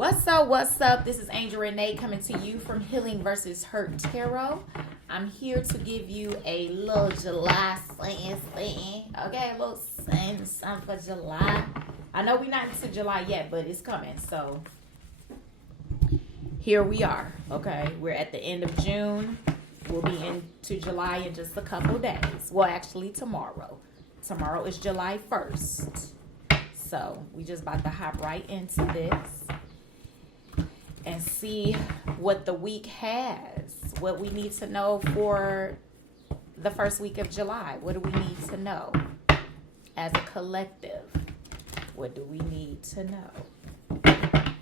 What's up? What's up? This is Angel Renee coming to you from Healing versus Hurt Tarot. I'm here to give you a little July thing. Okay, a little something for July. I know we're not into July yet, but it's coming. So here we are. Okay, we're at the end of June. We'll be into July in just a couple days. Well, actually tomorrow. Tomorrow is July 1st. So we just about to hop right into this and see what the week has, what we need to know for the first week of July. What do we need to know as a collective? What do we need to know? I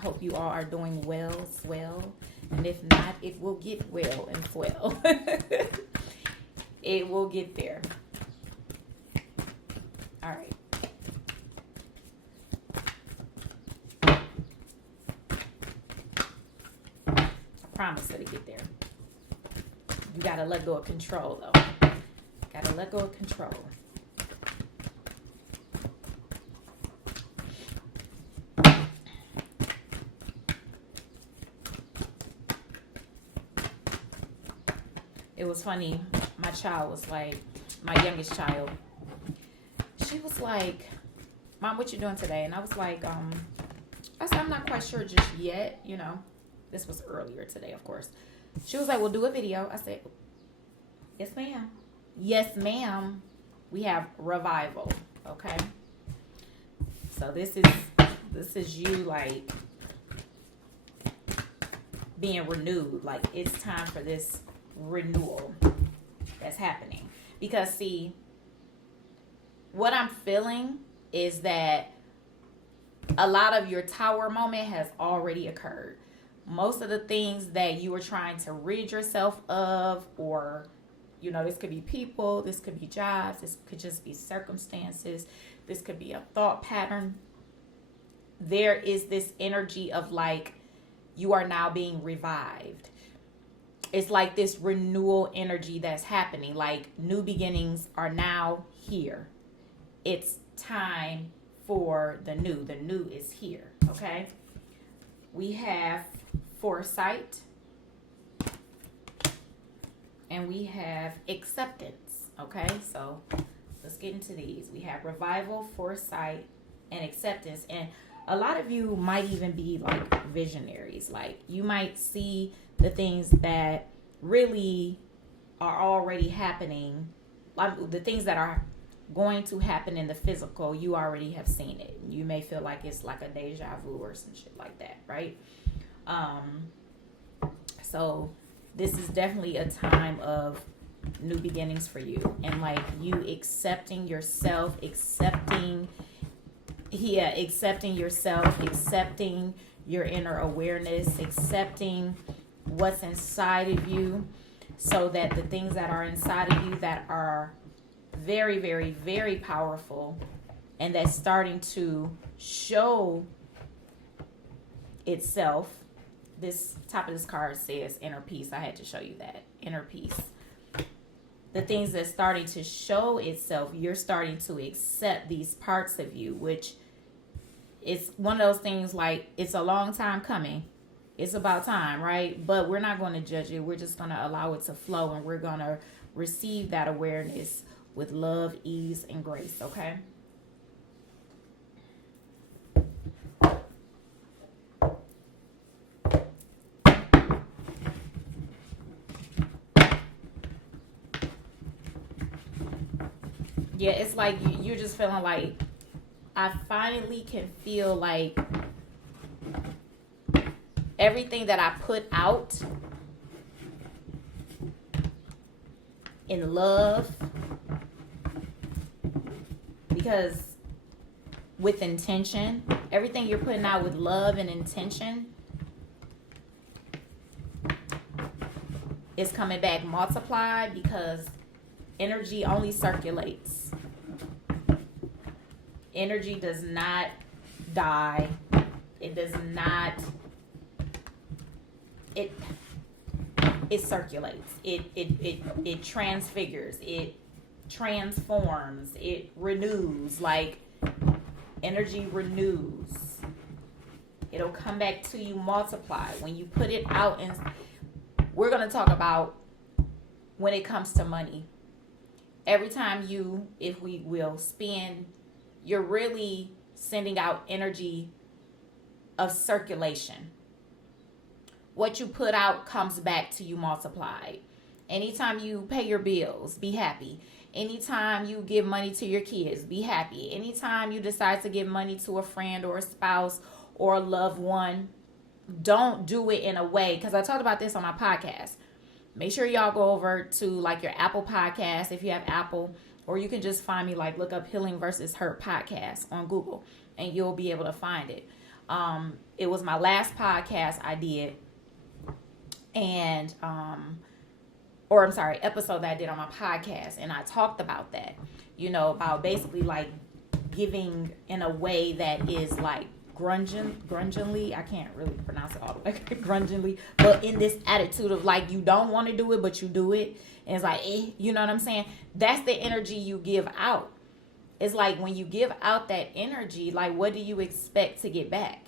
hope you all are doing well, swell, and if not, it will get well and swell. It will get there. All right. Promise it'll get there. You gotta let go of control, though. Gotta let go of control. It was funny. My child was like, my youngest child, she was like, "Mom, what you doing today?" And I was like, I said, "I'm not quite sure just yet, you know." This was earlier today, of course. She was like, "We'll do a video." I said, "Yes, ma'am." Yes, ma'am. We have revival, okay? So this is you like being renewed. Like it's time for this renewal that's happening. Because see, what I'm feeling is that a lot of your tower moment has already occurred. Most of the things that you were trying to rid yourself of, or, you know, this could be people, this could be jobs, this could just be circumstances, this could be a thought pattern. There is this energy of like, you are now being revived. It's like this renewal energy that's happening. Like new beginnings are now here. It's time for the new. The new is here, okay? We have foresight, and we have acceptance, okay? So let's get into these. We have revival, foresight, and acceptance. And a lot of you might even be like visionaries. Like you might see the things that really are already happening, like the things that are going to happen in the physical. You already have seen it. You may feel like it's like a deja vu or some shit like that, right? So this is definitely a time of new beginnings for you, and like you accepting yourself, accepting yourself, accepting your inner awareness, accepting what's inside of you, so that the things that are inside of you that are very, very, very powerful and that's starting to show itself. This top of this card says inner peace. I had to show you that. Inner peace. The things that's starting to show itself, you're starting to accept these parts of you, which is one of those things like it's a long time coming. It's about time, right? But we're not going to judge it. We're just going to allow it to flow, and we're going to receive that awareness with love, ease, and grace, okay? Yeah, it's like you're just feeling like, I finally can feel like everything that I put out in love, because with intention, everything you're putting out with love and intention is coming back multiplied, because energy only circulates. Energy does not die. It does not, it circulates. It transfigures. It transforms. It renews. Like Energy renews. It'll come back to you multiplied. When you put it out, and we're going to talk about when it comes to money. Every time you, if we will, spend, you're really sending out energy of circulation. What you put out comes back to you multiplied. Anytime you pay your bills, be happy. Anytime you give money to your kids, be happy. Anytime you decide to give money to a friend or a spouse or a loved one, don't do it in a way, because I talked about this on my podcast. Make sure y'all go over to like your Apple podcast if you have Apple, or you can just find me, like look up Healing versus Hurt podcast on Google and you'll be able to find it. It was my last podcast I did, and episode that I did on my podcast, and I talked about that, about basically like giving in a way that is like grudgingly, I can't really pronounce it all the way, grudgingly, but in this attitude of like, you don't want to do it, but you do it. And it's like, you know what I'm saying? That's the energy you give out. It's like when you give out that energy, like what do you expect to get back?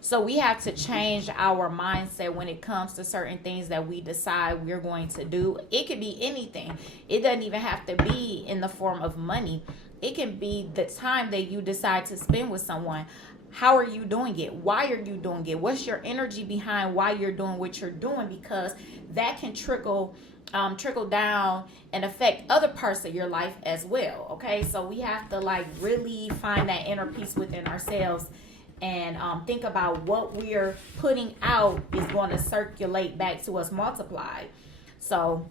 So we have to change our mindset when it comes to certain things that we decide we're going to do. It could be anything. It doesn't even have to be in the form of money. It can be the time that you decide to spend with someone. How are you doing it? Why are you doing it? What's your energy behind why you're doing what you're doing? Because that can trickle down and affect other parts of your life as well. Okay, so we have to like really find that inner peace within ourselves and think about what we're putting out is going to circulate back to us multiplied. So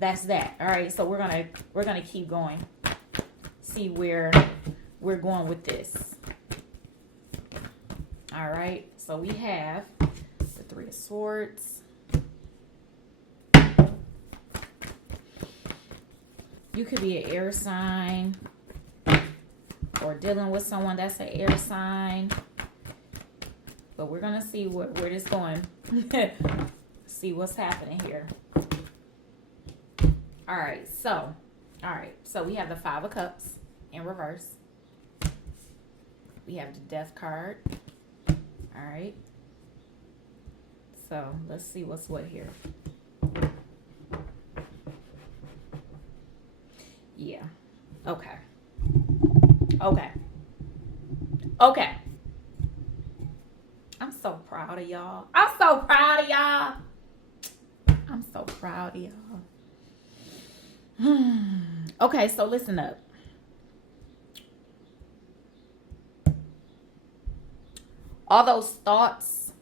that's that. All right, so we're gonna keep going. See where we're going with this. All right, so we have the Three of Swords. You could be an air sign or dealing with someone that's an air sign. But we're going to see where this is going. See what's happening here. All right, so we have the Five of Cups in reverse. We have the Death card. All right. So let's see what's what here. Yeah. Okay. I'm so proud of y'all. Okay, so listen up. All those thoughts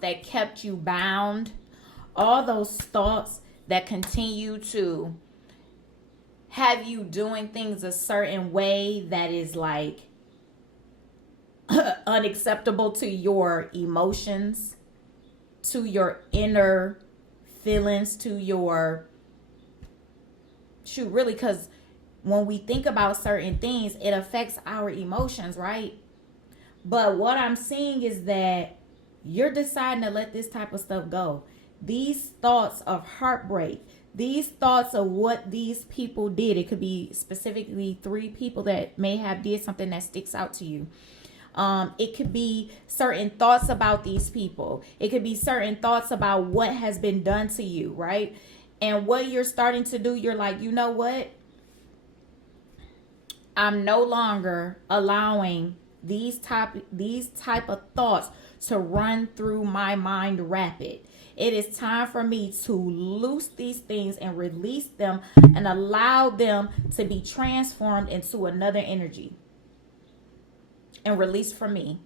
that kept you bound, all those thoughts that continue to have you doing things a certain way that is like unacceptable to your emotions, to your inner feelings, to your really, because when we think about certain things, it affects our emotions, right? But what I'm seeing is that you're deciding to let this type of stuff go. These thoughts of heartbreak, these thoughts of what these people did, it could be specifically 3 people that may have did something that sticks out to you. It could be certain thoughts about these people. It could be certain thoughts about what has been done to you, right? And what you're starting to do, you're like, you know what? I'm no longer allowing these type of thoughts to run through my mind rapid. It is time for me to loose these things and release them and allow them to be transformed into another energy and released from me.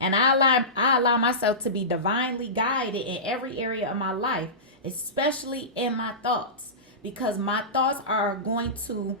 And I allow myself to be divinely guided in every area of my life, especially in my thoughts, because my thoughts are going to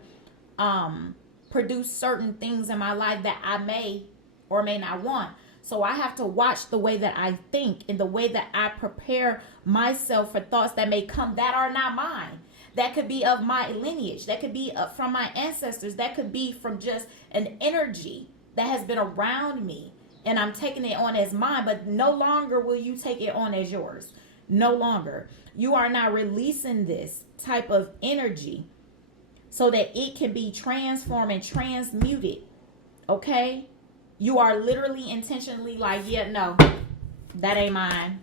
produce certain things in my life that I may or may not want. So I have to watch the way that I think and the way that I prepare myself for thoughts that may come that are not mine. That could be of my lineage. That could be from my ancestors. That could be from just an energy that has been around me. And I'm taking it on as mine, but no longer will you take it on as yours. No longer. You are not releasing this type of energy so that it can be transformed and transmuted. Okay? You are literally intentionally like, yeah, no, that ain't mine.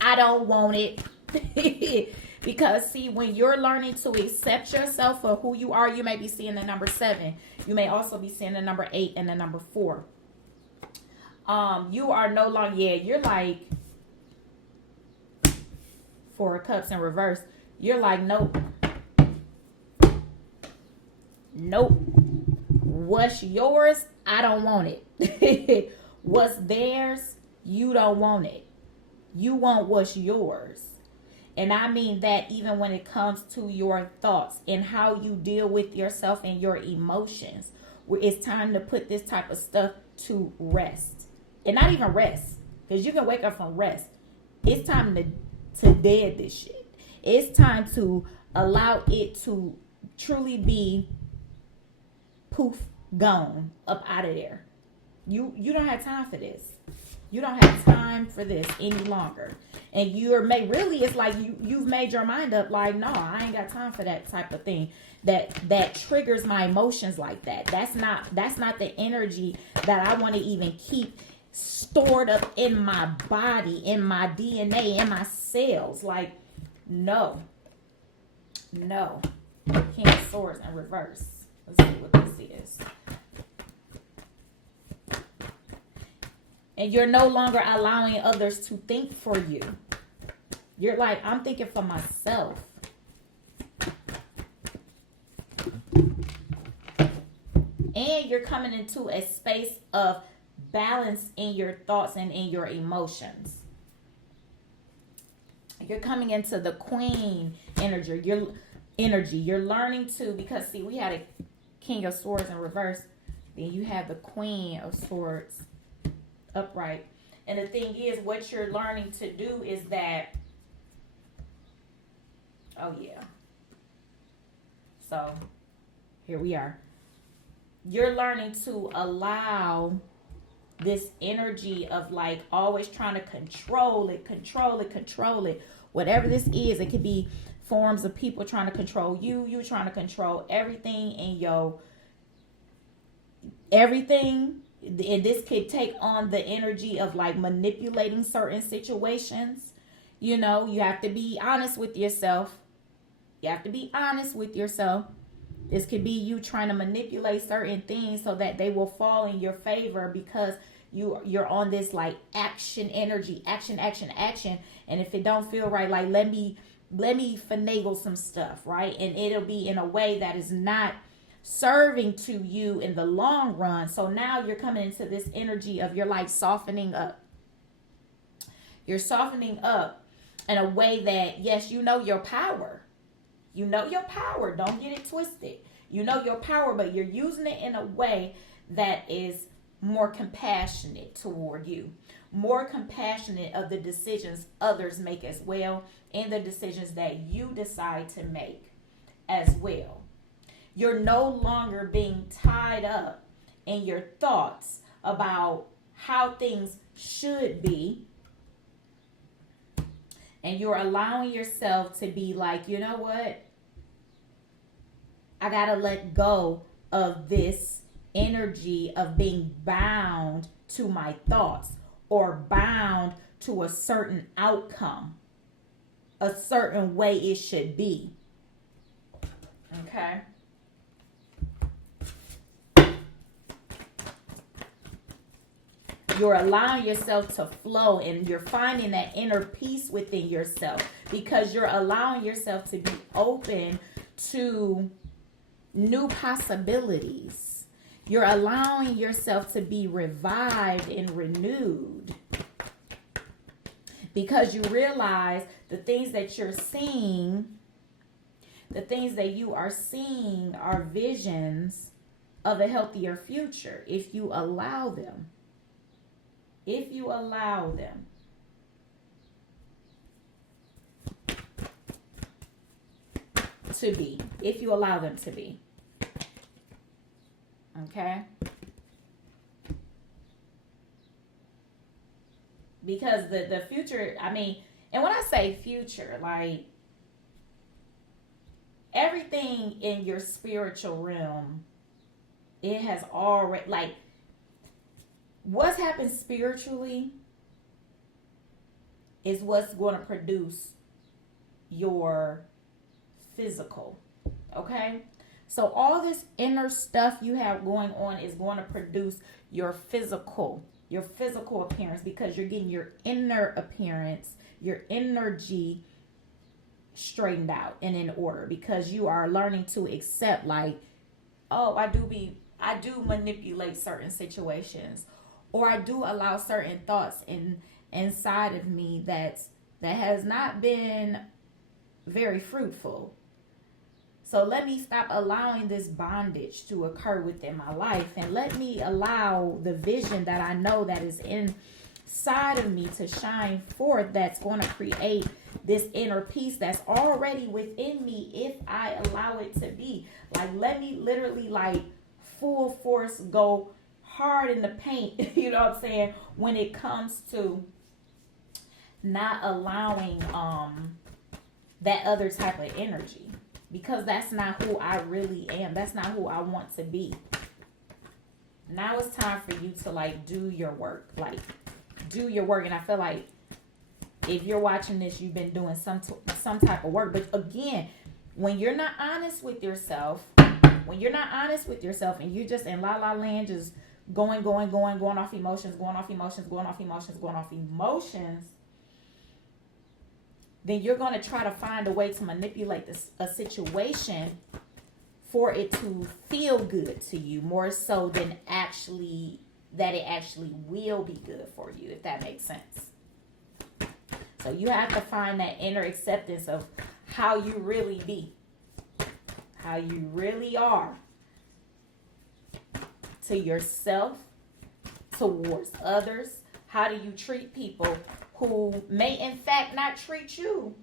I don't want it. Because see, when you're learning to accept yourself for who you are, you may be seeing the number 7. You may also be seeing the number 8 and the number 4. You are no longer, yeah, you're like 4 of Cups in reverse. You're like, nope. Nope. What's yours, I don't want it. What's theirs, you don't want it. You want what's yours. And I mean that even when it comes to your thoughts and how you deal with yourself and your emotions, where it's time to put this type of stuff to rest. And not even rest, because you can wake up from rest. It's time to dead this shit. It's time to allow it to truly be poof, gone, up out of there. You don't have time for this. You don't have time for this any longer. And you're really, it's like you've made your mind up like, no, I ain't got time for that type of thing that triggers my emotions like that. That's not the energy that I want to even keep stored up in my body, in my DNA, in my cells. Like, no. King of Swords in reverse. Let's see what this is. And you're no longer allowing others to think for you. You're like, I'm thinking for myself. And you're coming into a space of balance in your thoughts and in your emotions. You're coming into the Queen energy. You're learning to, because see, we had a King of Swords in reverse. Then you have the Queen of Swords upright. And the thing is, what you're learning to do is that, oh yeah. So here we are. You're learning to allow this energy of like always trying to control it. Whatever this is, it could be forms of people trying to control you trying to control everything in everything. And this could take on the energy of like manipulating certain situations. You know, you have to be honest with yourself. This could be you trying to manipulate certain things so that they will fall in your favor, because you're on this like action energy, action. And if it don't feel right, like let me finagle some stuff, right? And it'll be in a way that is not serving to you in the long run. So now you're coming into this energy of you're like softening up. You're softening up in a way that, yes, you know your power. You know your power. Don't get it twisted. You know your power, but you're using it in a way that is more compassionate toward you. More compassionate of the decisions others make as well, and the decisions that you decide to make as well. You're no longer being tied up in your thoughts about how things should be. And you're allowing yourself to be like, you know what? I got to let go of this energy of being bound to my thoughts or bound to a certain outcome, a certain way it should be. Okay? You're allowing yourself to flow, and you're finding that inner peace within yourself because you're allowing yourself to be open to new possibilities. You're allowing yourself to be revived and renewed because you realize the things that you're seeing, the things that you are seeing are visions of a healthier future if you allow them. If you allow them. To be. If you allow them to be. Okay? Because the future, I mean, and when I say future, like, everything in your spiritual realm, it has already, like, what's happened spiritually is what's going to produce your physical. Okay? So all this inner stuff you have going on is going to produce your physical appearance, because you're getting your inner appearance, your energy straightened out and in order, because you are learning to accept, like, oh, I do manipulate certain situations, or I do allow certain thoughts inside of me that has not been very fruitful. So let me stop allowing this bondage to occur within my life, and let me allow the vision that I know that is inside of me to shine forth, that's going to create this inner peace that's already within me if I allow it to be. Like, let me literally, like, full force go hard in the paint, you know what I'm saying, when it comes to not allowing that other type of energy. Because that's not who I really am. That's not who I want to be. Now it's time for you to, like, do your work. Like, do your work. And I feel like if you're watching this, you've been doing some type of work. But again, when you're not honest with yourself, and you're just in la la land, just going off emotions, then you're going to try to find a way to manipulate a situation for it to feel good to you, more so than that it actually will be good for you, if that makes sense. So you have to find that inner acceptance of how you really be, how you really are, to yourself, towards others. How do you treat people who may in fact not treat you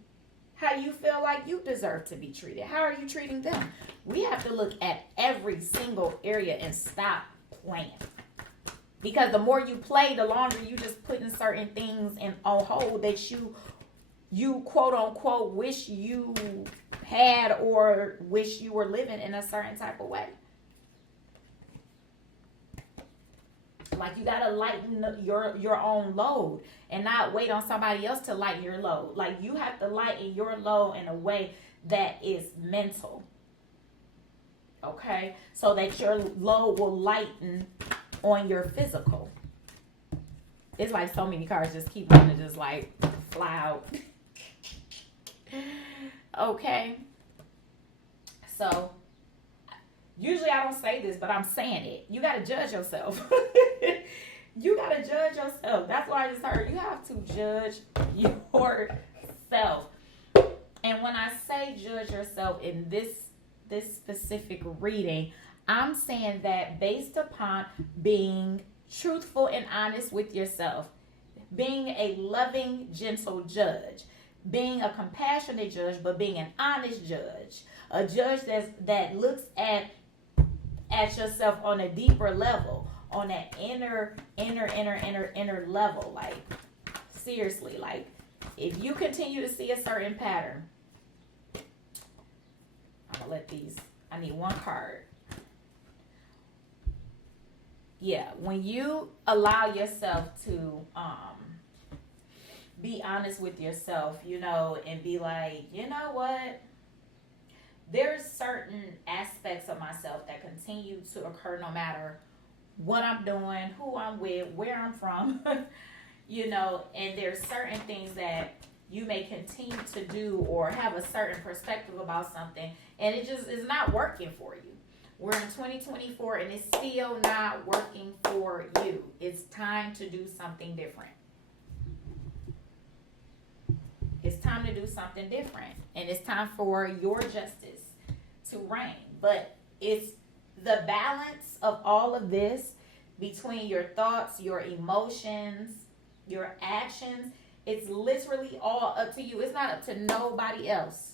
how you feel like you deserve to be treated? How are you treating them? We have to look at every single area and stop playing. Because the more you play, the longer you just putting certain things on hold that you quote unquote wish you had, or wish you were living in a certain type of way. Like, you gotta lighten your own load and not wait on somebody else to lighten your load. Like, you have to lighten your load in a way that is mental. Okay? So that your load will lighten on your physical. It's like so many cars just keep wanting to just, like, fly out. Okay? So, usually I don't say this, but I'm saying it. You got to judge yourself. You got to judge yourself. That's why I just heard you have to judge yourself. And when I say judge yourself in this specific reading, I'm saying that based upon being truthful and honest with yourself, being a loving, gentle judge, being a compassionate judge, but being an honest judge, a judge that looks at yourself on a deeper level, on that inner level. Like, seriously, like, if you continue to see a certain pattern, I'm gonna I need one card. Yeah, when you allow yourself to be honest with yourself, and be like, you know what? There's certain aspects of myself that continue to occur no matter what I'm doing, who I'm with, where I'm from, and there's certain things that you may continue to do or have a certain perspective about something, and it just is not working for you. We're in 2024 and it's still not working for you. It's time to do something different. It's time to do something different. And it's time for your justice to reign. But it's the balance of all of this between your thoughts, your emotions, your actions. It's literally all up to you. It's not up to nobody else.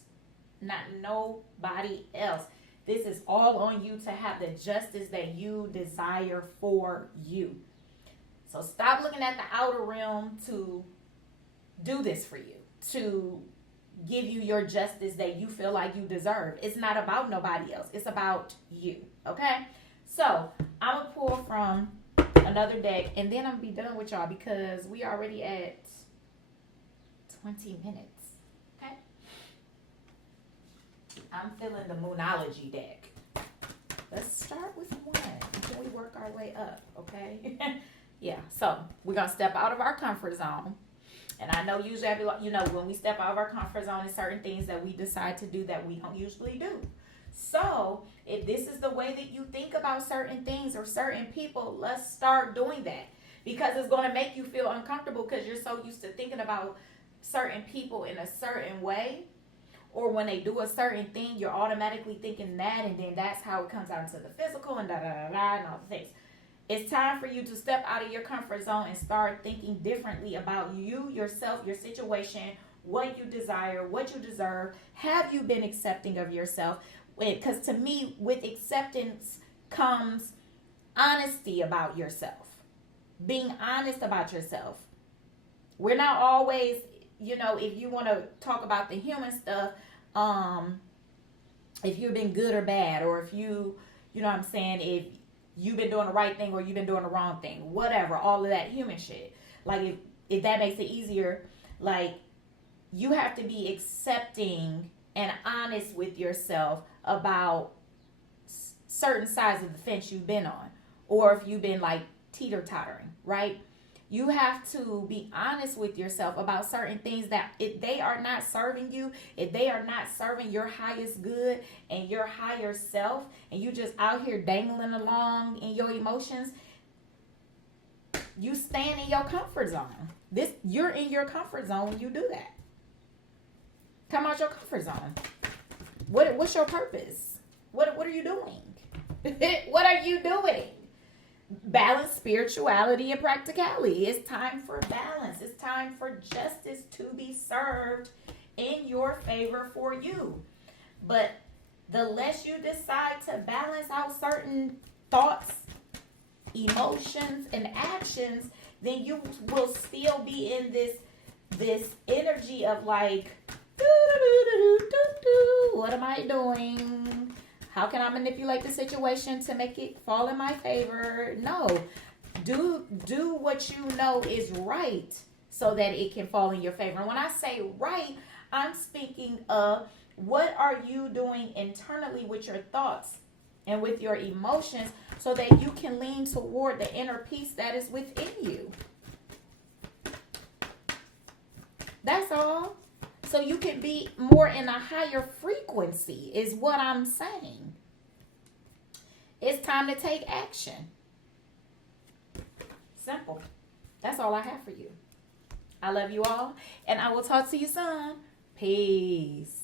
Not nobody else. This is all on you to have the justice that you desire for you. So stop looking at the outer realm to do this for you, to give you your justice that you feel like you deserve. It's not about nobody else. It's about you. Okay? So I'm gonna pull from another deck, and then I'm gonna be done with y'all because we already at 20 minutes. Okay? I'm feeling the Moonology deck. Let's start with one. Can we work our way up? Okay? Yeah. So we're gonna step out of our comfort zone. And I know usually when we step out of our comfort zone, there's certain things that we decide to do that we don't usually do. So if this is the way that you think about certain things or certain people, let's start doing that. Because it's going to make you feel uncomfortable because you're so used to thinking about certain people in a certain way. Or when they do a certain thing, you're automatically thinking that, and then that's how it comes out into the physical and and all the things. It's time for you to step out of your comfort zone and start thinking differently about you, yourself, your situation, what you desire, what you deserve. Have you been accepting of yourself? Because to me, with acceptance comes honesty about yourself. Being honest about yourself. We're not always, if you want to talk about the human stuff, if you've been good or bad, or if you know what I'm saying, if you've been doing the right thing or you've been doing the wrong thing, whatever, all of that human shit. Like if that makes it easier, like you have to be accepting and honest with yourself about certain sides of the fence you've been on, or if you've been like teeter-tottering, right? You have to be honest with yourself about certain things that if they are not serving you, if they are not serving your highest good and your higher self, and you just out here dangling along in your emotions, you stand in your comfort zone. You're in your comfort zone when you do that. Come out your comfort zone. What's your purpose? What are you doing? What are you doing? Balance spirituality and practicality. It's time for balance. It's time for justice to be served in your favor for you. But the less you decide to balance out certain thoughts, emotions, and actions, then you will still be in this energy of like, what am I doing? How can I manipulate the situation to make it fall in my favor? No. Do what you know is right so that it can fall in your favor. And when I say right, I'm speaking of what are you doing internally with your thoughts and with your emotions so that you can lean toward the inner peace that is within you. That's all. So you can be more in a higher frequency is what I'm saying. It's time to take action. Simple. That's all I have for you. I love you all, and I will talk to you soon. Peace.